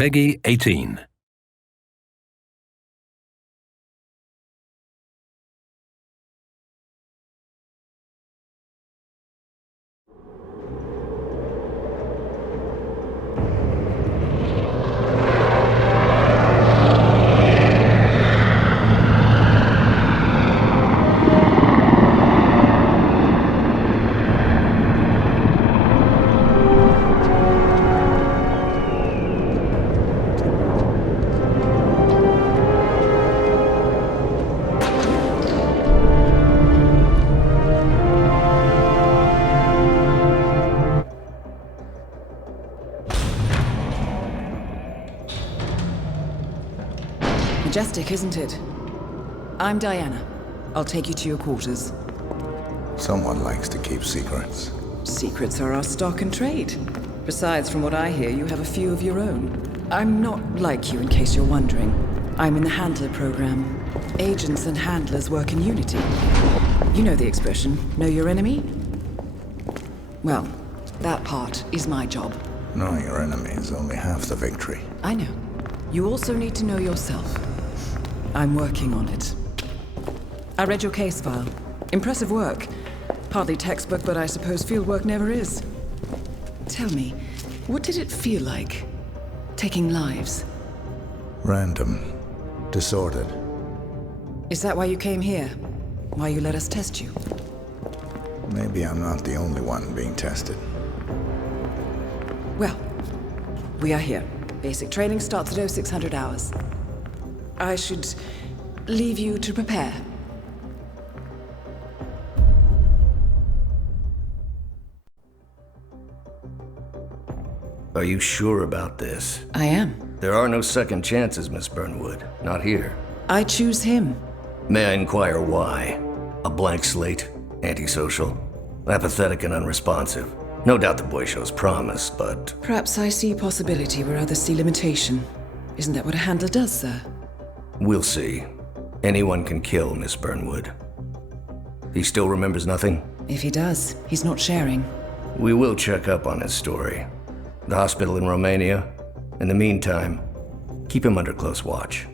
Peggy 18. Majestic, isn't it? I'm Diana. I'll take you to your quarters. Someone likes to keep secrets. Secrets are our stock and trade. Besides, from what I hear, you have a few of your own. I'm not like you, in case you're wondering. I'm in the Handler program. Agents and handlers work in unity. You know the expression, know your enemy? Well, that part is my job. Knowing your enemy is only half the victory. I know. You also need to know yourself. I'm working on it. I read your case file. Impressive work. Hardly textbook, but I suppose field work never is. Tell me, what did it feel like, taking lives? Random. Disordered. Is that why you came here? Why you let us test you? Maybe I'm not the only one being tested. Well, we are here. Basic training starts at 0600 hours. I should leave you to prepare. Are you sure about this? I am. There are no second chances, Miss Burnwood. Not here. I choose him. May I inquire why? A blank slate? Antisocial? Apathetic and unresponsive? No doubt the boy shows promise, but... Perhaps I see possibility where others see limitation. Isn't that what a handler does, sir? We'll see. Anyone can kill Miss Burnwood. He still remembers nothing? If he does, he's not sharing. We will check up on his story. The hospital in Romania. In the meantime, keep him under close watch.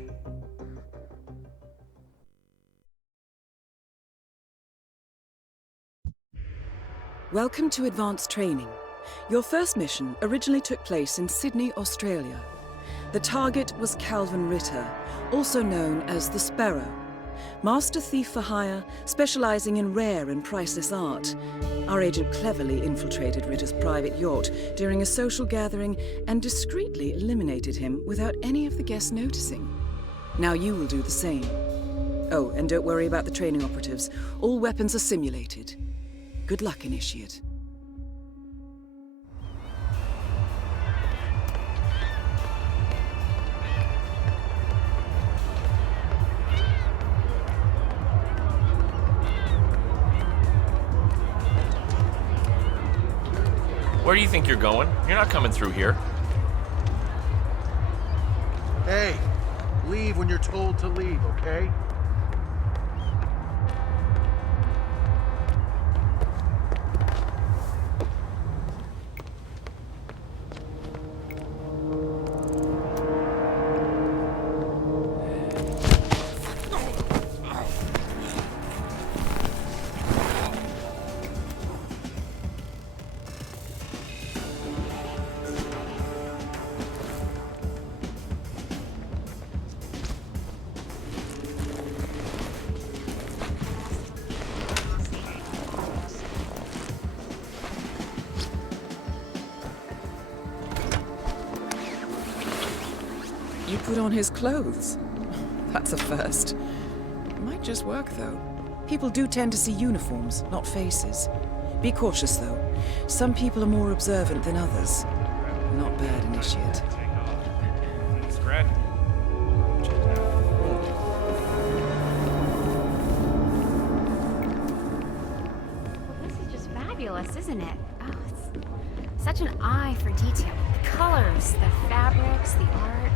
Welcome to Advanced Training. Your first mission originally took place in Sydney, Australia. The target was Calvin Ritter, also known as the Sparrow. Master thief for hire, specializing in rare and priceless art. Our agent cleverly infiltrated Ritter's private yacht during a social gathering and discreetly eliminated him without any of the guests noticing. Now you will do the same. Oh, and don't worry about the training operatives. All weapons are simulated. Good luck, Initiate. Where do you think you're going? You're not coming through here. Hey, leave when you're told to leave, okay? You put on his clothes. That's a first. Might just work, though. People do tend to see uniforms, not faces. Be cautious, though. Some people are more observant than others. Not bad, Initiate. This is just fabulous, isn't it? Oh, it's such an eye for detail. The colors, the fabrics, the art,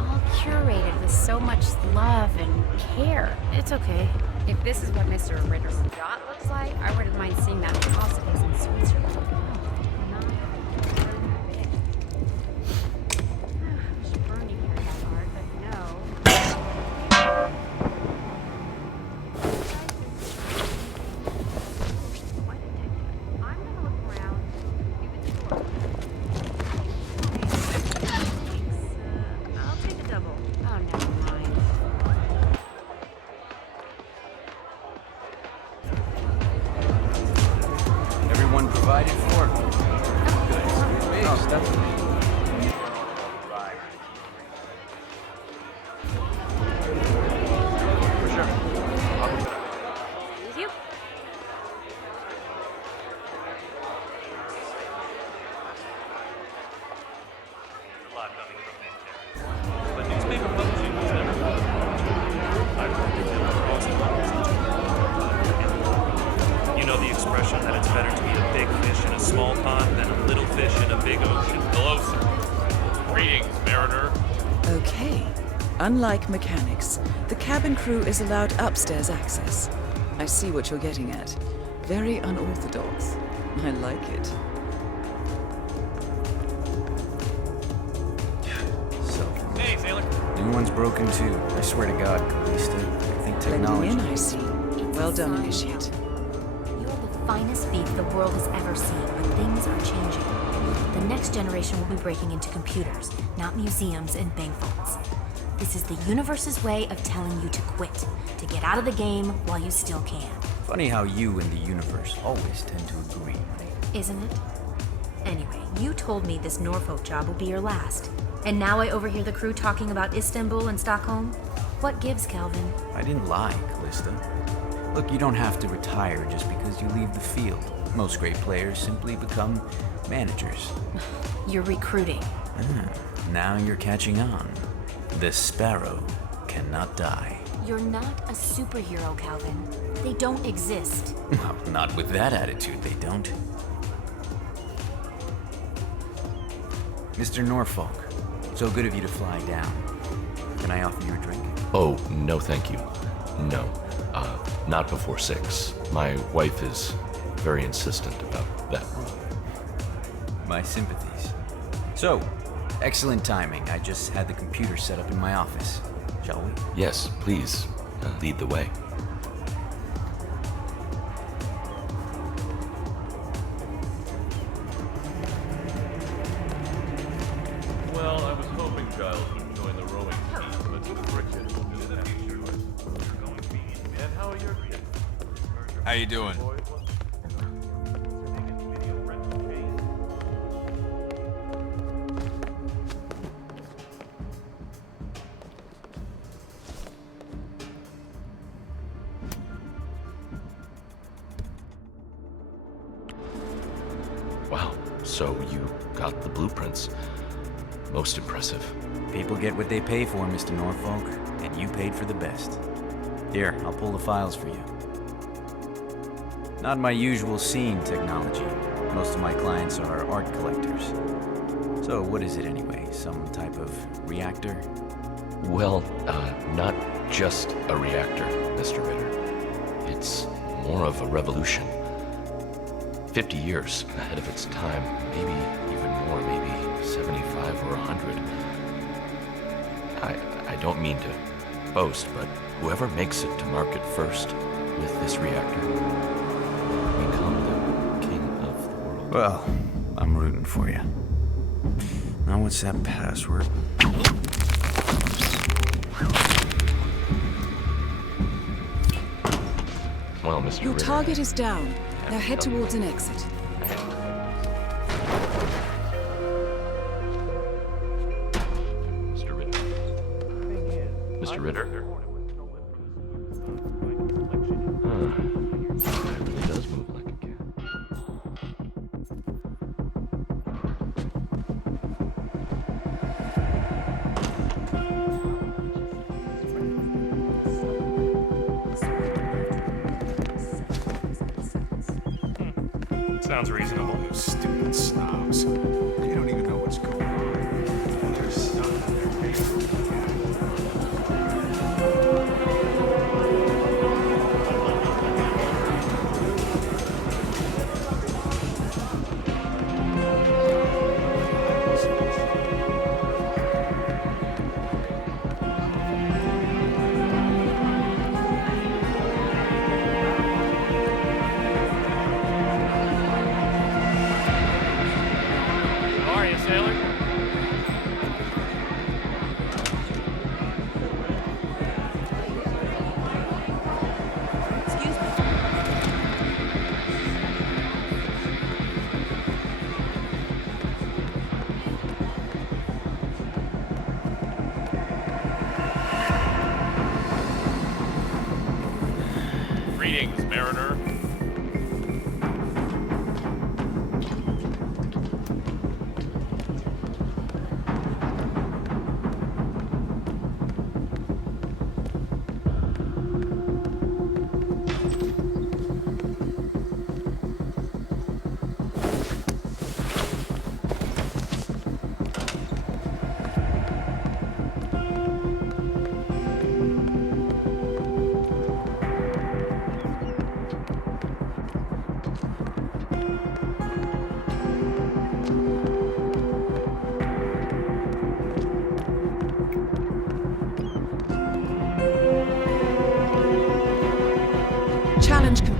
all curated with so much love and care. It's okay. If this is what Mr. Ritter's yacht looks like, I wouldn't mind seeing that house of his in Switzerland. But newspaper publishing was never fun. I worked in the You know the expression that it's better to be a big fish in a small pond than a little fish in a big ocean? Hello, sir. Greetings, Mariner. Okay. Unlike mechanics, the cabin crew is allowed upstairs access. I see what you're getting at. Very unorthodox. I like it. Hey, sailor. New one's broken too. I swear to God, Calista. I think technology. Blending in, I see. Well done, Initiate. You're the finest thief the world has ever seen, but things are changing. The next generation will be breaking into computers, not museums and bank vaults. This is the universe's way of telling you to quit, to get out of the game while you still can. Funny how you and the universe always tend to agree. Isn't it? Anyway, you told me this Norfolk job will be your last. And now I overhear the crew talking about Istanbul and Stockholm? What gives, Calvin? I didn't lie, Calista. Look, you don't have to retire just because you leave the field. Most great players simply become managers. You're recruiting. Now you're catching on. The sparrow cannot die. You're not a superhero, Calvin. They don't exist. Well, not with that attitude, they don't. Mr. Norfolk, so good of you to fly down. Can I offer you a drink? Oh, no thank you. No. Not before 6. My wife is very insistent about that. My sympathies. So, excellent timing. I just had the computer set up in my office. Shall we? Yes, please. Lead the way. Well, I was hoping Giles would join the rowing team, but Bridget didn't have a choice. And how are your kids? How you doing? Wow, so you got the blueprints. Most impressive. People get what they pay for, Mr. Norfolk, and you paid for the best. Here, I'll pull the files for you. Not my usual scene technology. Most of my clients are art collectors. So what is it anyway? Some type of reactor? Well, not just a reactor, Mr. Ritter. It's more of a revolution. 50 years ahead of its time, maybe even more, maybe 75 or 100. I don't mean to boast, but whoever makes it to market first with this reactor will become the king of the world. Well, I'm rooting for you. Now what's that password? Well, Mr. Your Ritter, target is down. Now head towards an exit. Mr. Ritter. Mr. Ritter? It really does move like a cat. Sounds reasonable. You stupid snobs. You don't even know what's going on. There's stuff in their basement. How are you, sailor? Excuse me. Greetings, Mariner.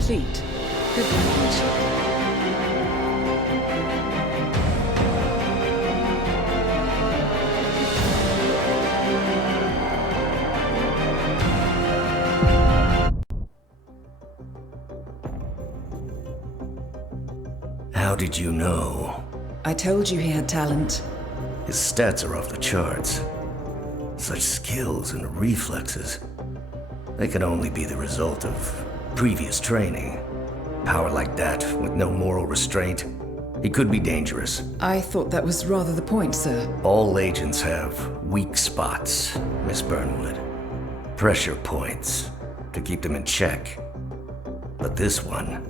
complete. Good night. How did you know? I told you he had talent. His stats are off the charts. Such skills and reflexes. They can only be the result of previous training. Power like that, with no moral restraint, he could be dangerous. I thought that was rather the point, sir. All agents have weak spots, Miss Burnwood. Pressure points to keep them in check. But this one...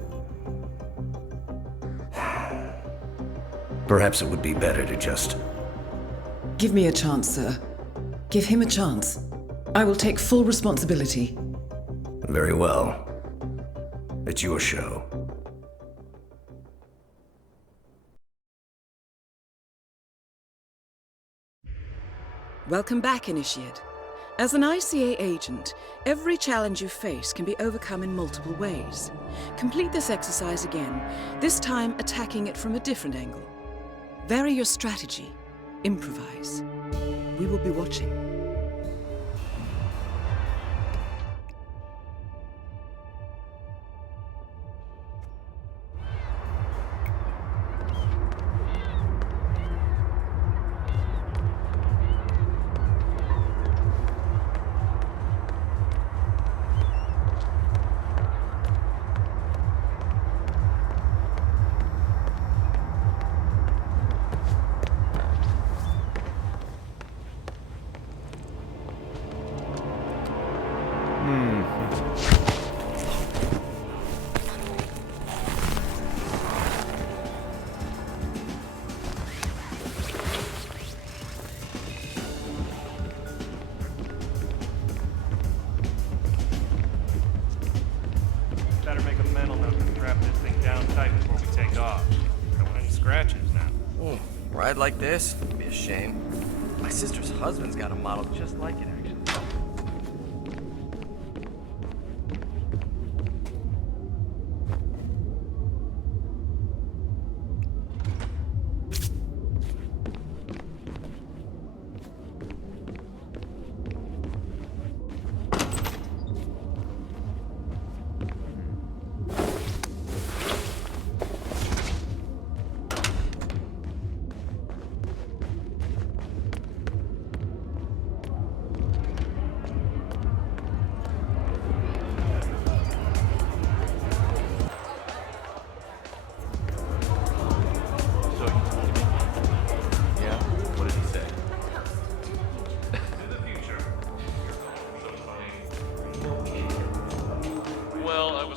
Perhaps it would be better to just... Give me a chance, sir. Give him a chance. I will take full responsibility. Very well. It's your show. Welcome back, Initiate. As an ICA agent, every challenge you face can be overcome in multiple ways. Complete this exercise again, this time attacking it from a different angle. Vary your strategy. Improvise. We will be watching. Better make a mental note to strap this thing down tight before we take off. Don't want any scratches now. Ooh, ride like this? It'd be a shame. My sister's husband's got a model just like it, actually.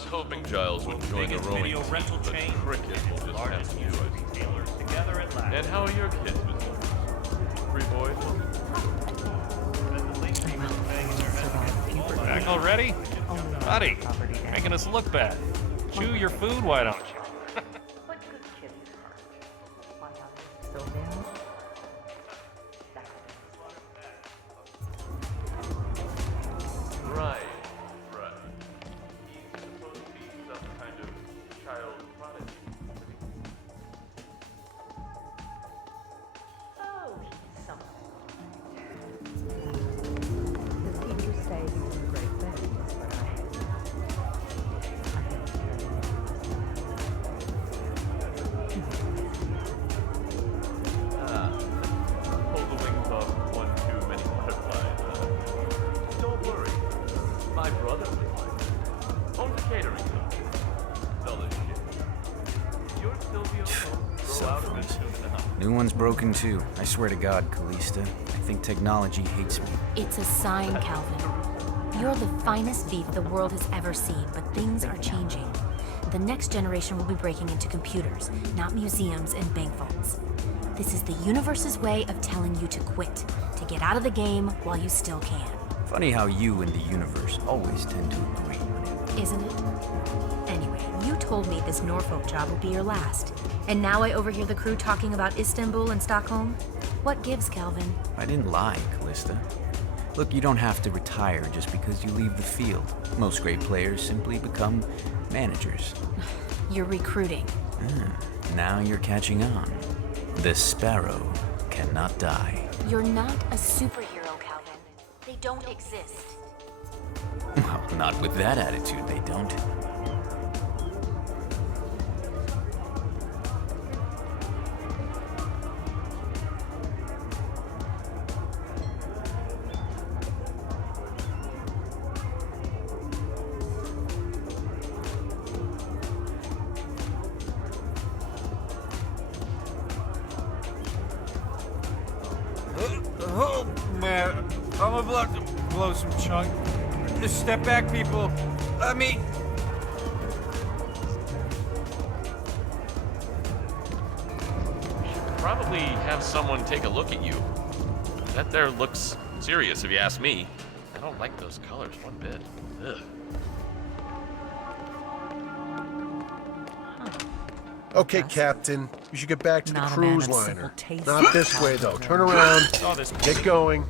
Hoping Giles would join the rowing video rental but chain, cricket will just have to do it. retailers together at last. And how are your kids, Miss? 3 boys? Back already? Buddy, you're making us look bad. Chew your food, why don't you? Right. He's supposed to be some kind of child prodigy. Oh, he's something. The teachers say he was a great thing, but Pull the wings off one too many butterflies. Don't worry. My brother owns a catering company. Sell this shit. Your Silvio will grow out of it soon enough. New one's broken too. I swear to God, Callista. I think technology hates me. It's a sign, Calvin. You're the finest thief the world has ever seen, but things are changing. The next generation will be breaking into computers, not museums and bank vaults. This is the universe's way of telling you to quit, to get out of the game while you still can. Funny how you and the universe always tend to agree. Isn't it? Anyway, you told me this Norfolk job would be your last. And now I overhear the crew talking about Istanbul and Stockholm? What gives, Calvin? I didn't lie, Callista. Look, you don't have to retire just because you leave the field. Most great players simply become managers. You're recruiting. Now you're catching on. The sparrow cannot die. You're not a superhero, Calvin. They don't exist. Well, not with that attitude, they don't. Oh, man. I'm about to blow some chunk. Just step back, people. Let me... Probably have someone take a look at you. That there looks serious, if you ask me. I don't like those colors one bit. Ugh. Okay, Captain. You should get back to the Not a man cruise of liner. simple taste. Not this way, though. Turn around. Saw this Get going.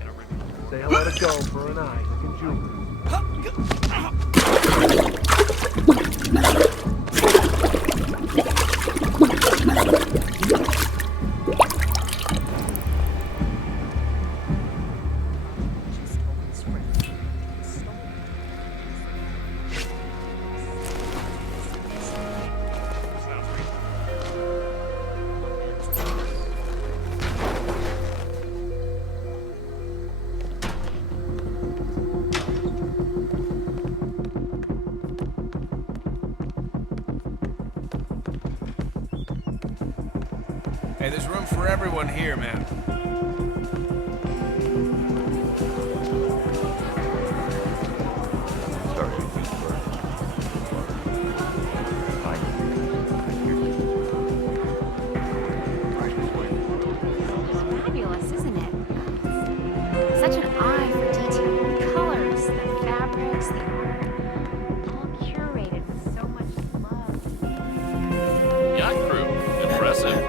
Say hello to Gopher and Isaac and Julie. Hey, there's room for everyone here, man. Fabulous, isn't it? Such an eye for detail. The colors, the fabrics, the art. All curated with so much love. Yacht crew. Impressive.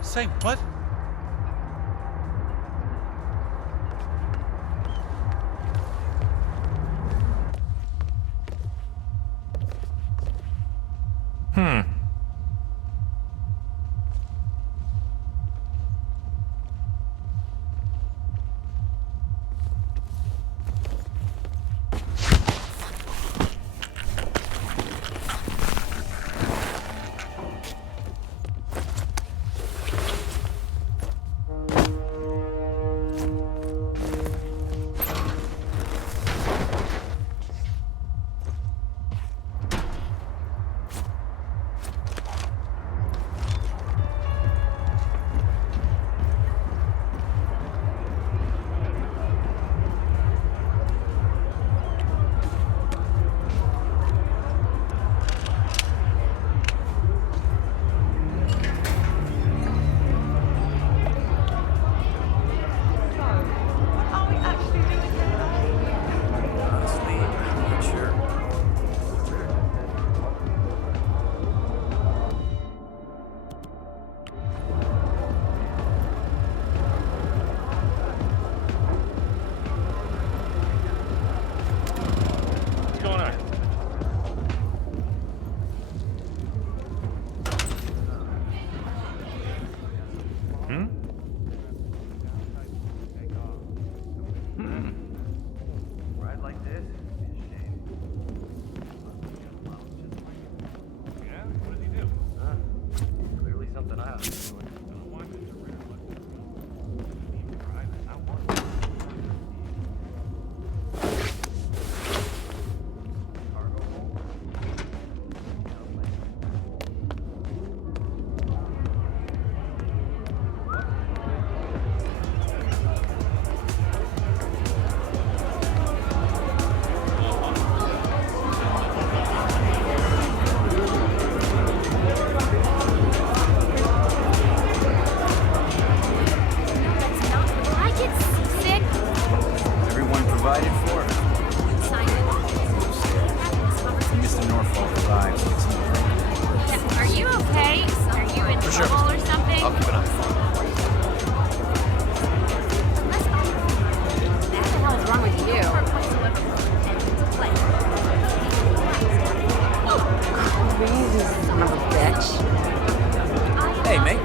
Say what? trouble or something? I'll keep an eye. What the hell is wrong with you? Crazy son of a bitch. Hey, mate.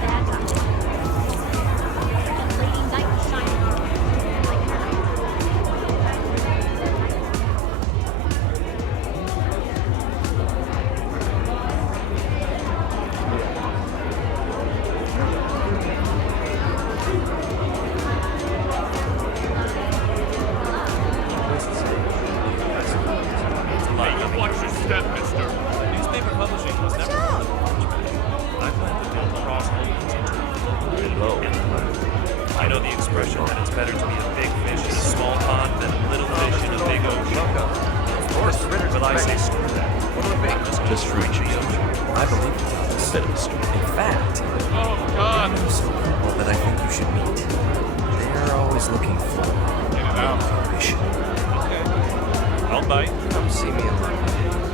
Watch your step, mister. Newspaper publishing was never one of the I plan to build cross-holdings into I know the expression that it's better to be a big fish in a small pond than a little fish in a big ocean. Of course, Will I say screw that? What do it Just reach the ocean. I believe it's A bit of a story. In fact, Oh, God. I know some people that I think you should meet. They're always looking for ambition. I'll bite. Come see me alone.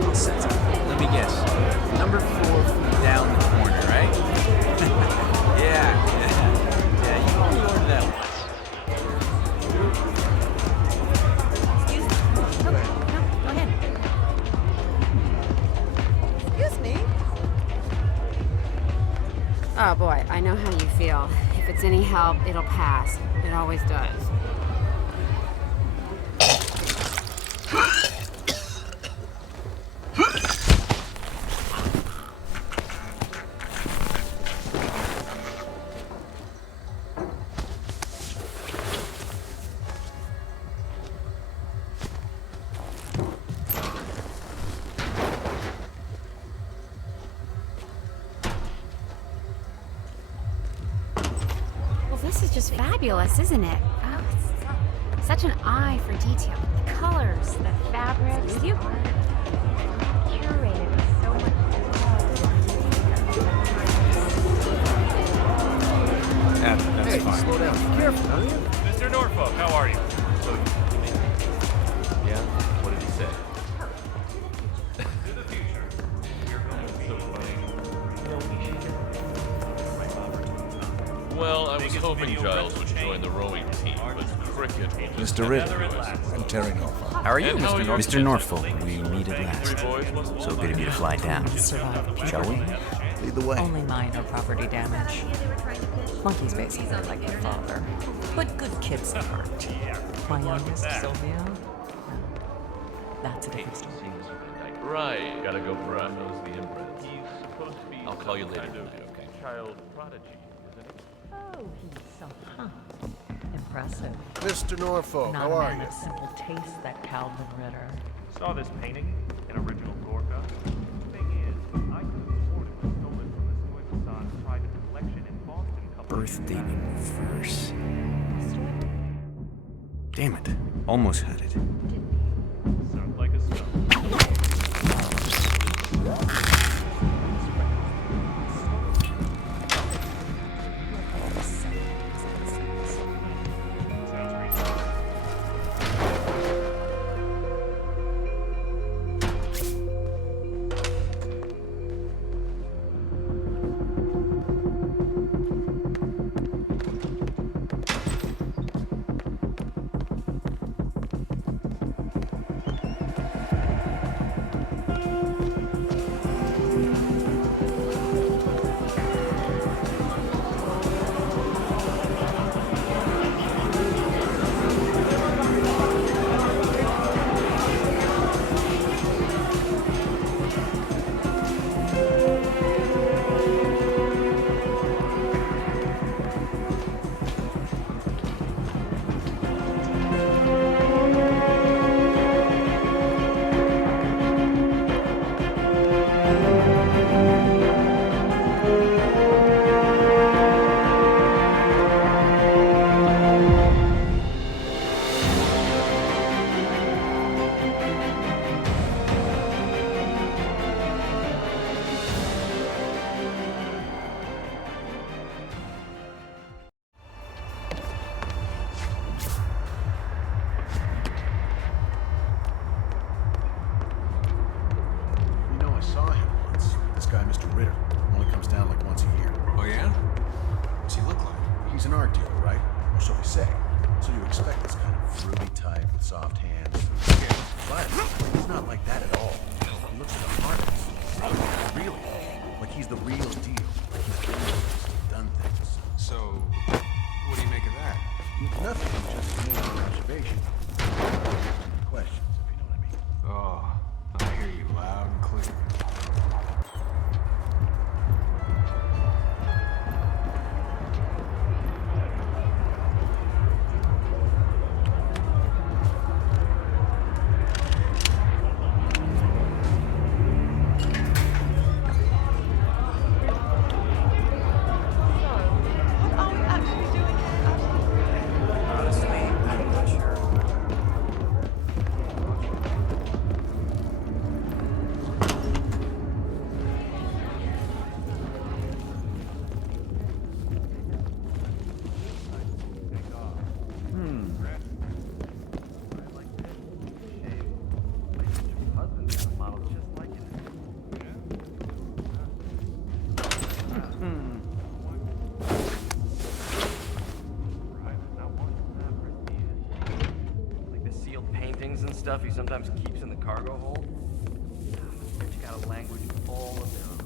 I'll set up. Let me guess. Number 4 from down the corner, right? Yeah, you only ordered that once. Excuse me. No, go ahead. Excuse me. Oh boy, I know how you feel. If it's any help, it'll pass. It always does. This is just fabulous, isn't it? Oh, it's such an eye for detail. The colors, the fabrics, the art. Curated with so much That's Hey, fine. slow down. Be careful, will you? Mr. Norfolk, how are you? Yeah? What did he say? To the future. You're going to be Well, I was hoping Giles would join the rowing team, but cricket will just... Mr. Ritter, I'm Terry Norfolk. How are you, And how Mr. are Norfolk? you? Mr. Norfolk, we meet at Three last. boys, wasn't it? So good of you to fly down. Shall we? Lead the way. Only minor property damage. Monkey's basically like your father. But good kids at heart. My youngest, Sylvia. That's a different story. Right, gotta go brush the imprints. He's supposed to be I'll call you later, okay? Child prodigy, isn't he? Oh, he's so impressive. Mr. Norfolk, Not how a are man you? of simple taste, that Calvin Ritter. Saw this painting, an original Gorka. Thing is, I could have sworn it was stolen from the Swiss Sons private collection in Boston. Birth date in reverse. Damn it. Almost had it. Sunk like a stone. Sounds reasonable. He's an art dealer, right? Or so they say. So you expect this kind of fruity type with soft hands. But he's not like that at all. He looks like a artist. Really. Like he's the real deal. Like he's been things, done things. So, what do you make of that? Nothing, just an observation. Questions, if you know what I mean. Oh, I hear you loud and clear. Stuff he sometimes keeps in the cargo hold. It's got a language all of their own.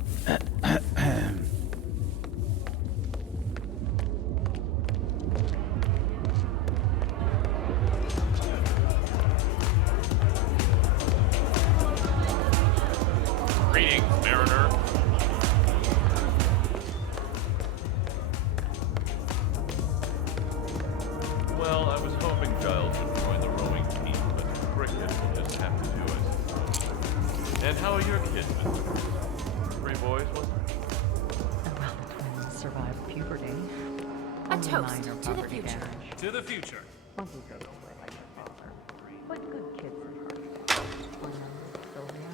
Greetings, mariner. Well, I was hoping Giles would join the rowing team, but cricket will just have to do it. And how are your kids, Mr. Bruce? 3 boys, wasn't it? Well, the twins survived puberty. A Only toast minor to the property future. damage. To the future. Monkeys go away like their father. But good kids at heart. Sylvia.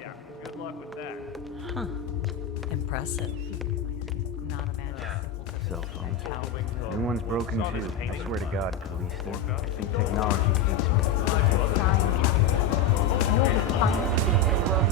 Yeah, good luck with that. Huh. Impressive. Not a magic Cell phones. New one's broken too. I swear to God, police. I think technology hates me. You're the finest thing in the world.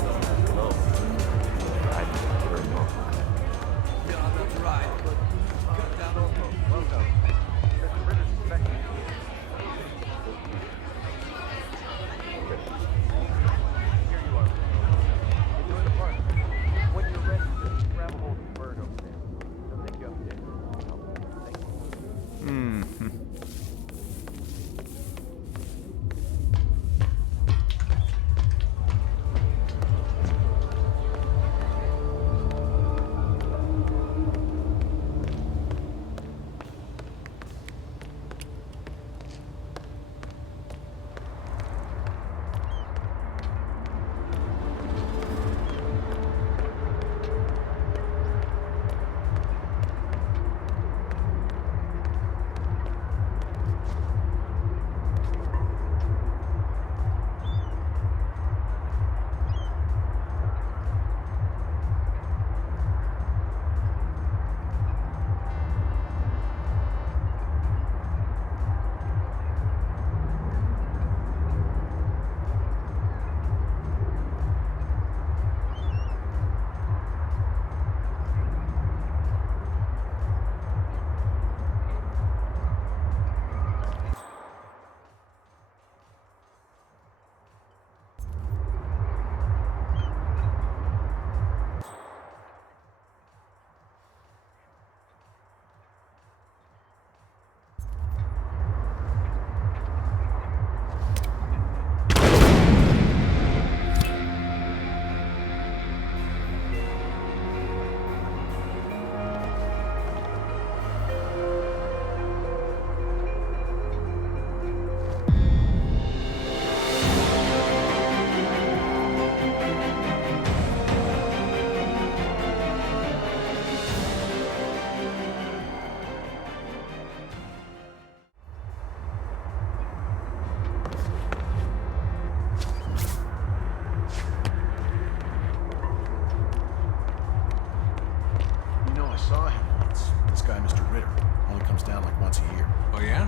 comes down like once a year. Oh, yeah?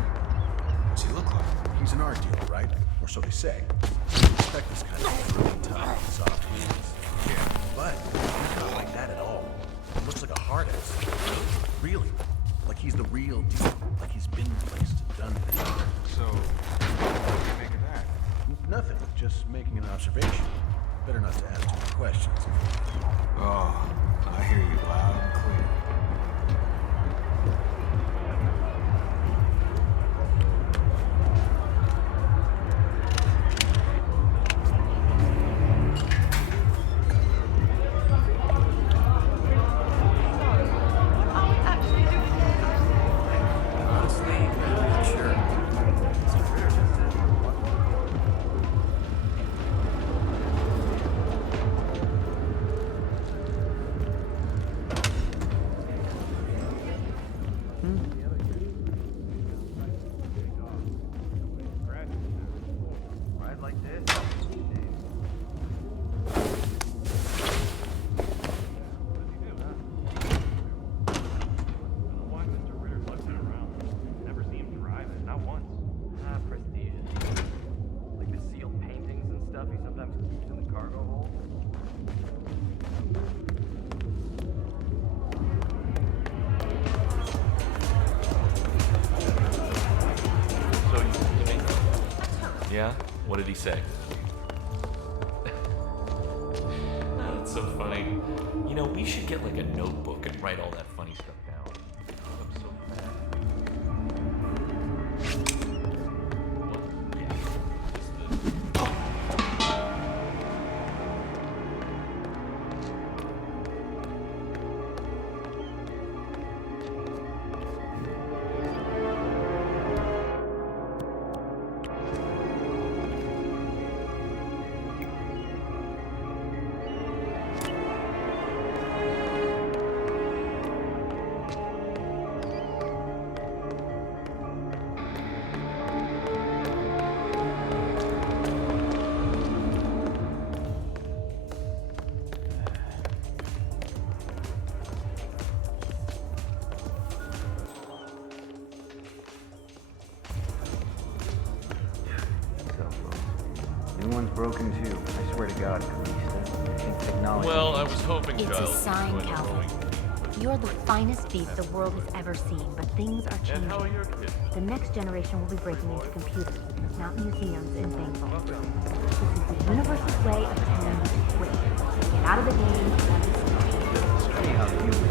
What's he look like? He's an art dealer, right? Or so they say. You expect this kind of fruity type with soft hands. Yeah. But he's not like that at all. He looks like a hard ass. Really. Like he's the real deal. Like he's been placed, done things. So, what do you make of that? Nothing. Just making an observation. Better not to ask too many questions. Oh, I hear you loud and clear. Yeah? What did he say? That's so funny. You know, we should get like a notebook and write all that funny stuff down. I'm so bad. One's broken too. I swear to God, I think technology. Well, I was hoping It's a sign, Calvin. You're the finest beast the world has ever seen, but things are changing. And how are your kids? The next generation will be breaking into computers, not museums and bank vaults. This is the universe's way of telling you to quit. Get out of the game and It's funny how humans